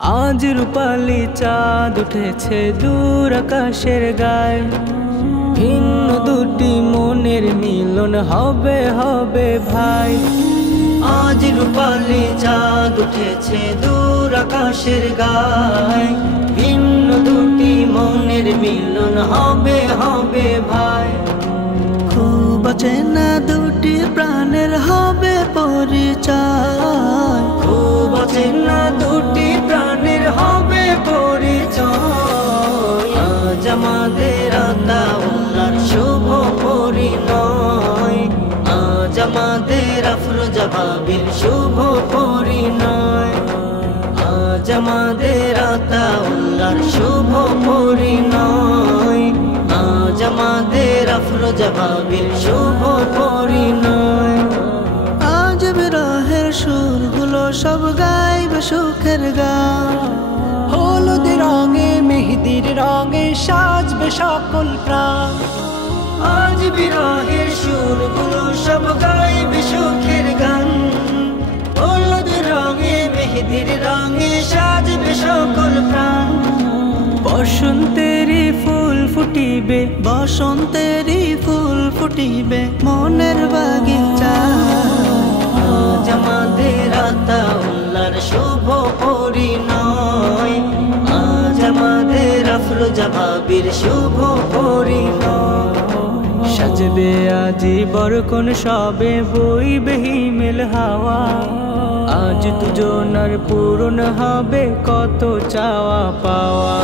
আজ রূপালি চাঁদ উঠেছে দূর আকাশের গায়ে, ভিন্ন দুটি মনের মিলন হবে হবে ভাই। আজ রূপালি চাঁদ উঠেছে দূর আকাশের গায়ে, ভিন্ন দুটি মনের মিলন হবে হবে ভাই। খুব চেনা দুটি প্রাণের হবে পরিচয়, খুব চেনা দুটি প্রাণের হবে পরিচয়। আজ আমাদের আতাউল্লাহর শুভ পরিণয়, আজ আমাদের আফরোজা ভাবির শুভ পরিণয়, আজ আমাদের আতাউল্লাহর শুভ পরিণয়, আজ আমাদের আফরোজা ভাবির শুভ পরিণয়। আজ বিরহের সুরগুলো সব গাইবে সুখের গান, হলুদ রঙে মেহেদির রঙে সাজবে সকল প্রাণ। আজ বিরহের সুরগুলো সব গাইবে সুখের গান, হলুদ রঙে মেহেদির রঙে সাজবে সকল প্রাণ। বসন্তেরই ফুল ফুটিবে, বসন্তেরই ফুল ফুটিবে মনের বাগিচা। আজ আমাদের আতাউল্লাহর শুভ পরিণয়, আজ আমাদের আফরোজা ভাবির শুভ পরিণয়। সাজবে আজি বরকন সবে বইবে হিমেল হাওয়া, আজ দুজনার পূরণ হবে কত চাওয়া পাওয়া।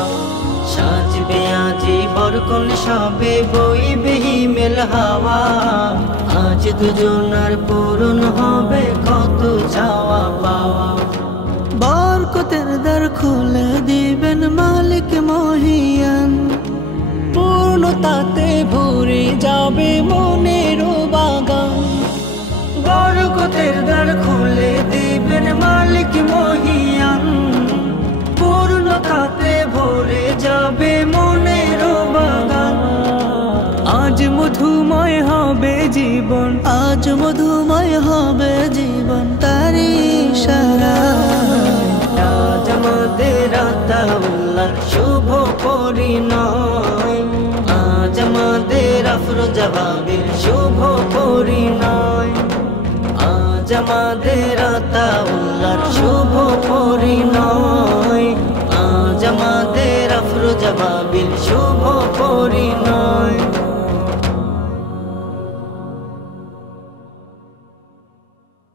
সাজবে আজি বরকন সবে বইবে হিমেল হাওয়া, আজ দুজনার পূরণ হবে কত চাওয়া পাওয়া। বরকতের দ্বার খুলে দিবেন মালিক মহিয়ান, পূর্ণতাতে ভরে যাবে মনের বাগান। বরকতের দ্বার খুলে দিবেন মালিক মহিয়ান, পূর্ণতাতে ভরে যাবে মনের বাগান। আজ মধুময় হবে জীবন, আজ মধুময় হবে জীবন তারি ইশারায়। আজ আমাদের আতাউল্লাহর শুভ পরিণয়, আজ আমাদের আফরোজা ভাবির শুভ পরিণয়, আজ আমাদের আতাউল্লাহর শুভ পরিণয়, আজ আমাদের আফরোজা ভাবির শুভ পরিণয়।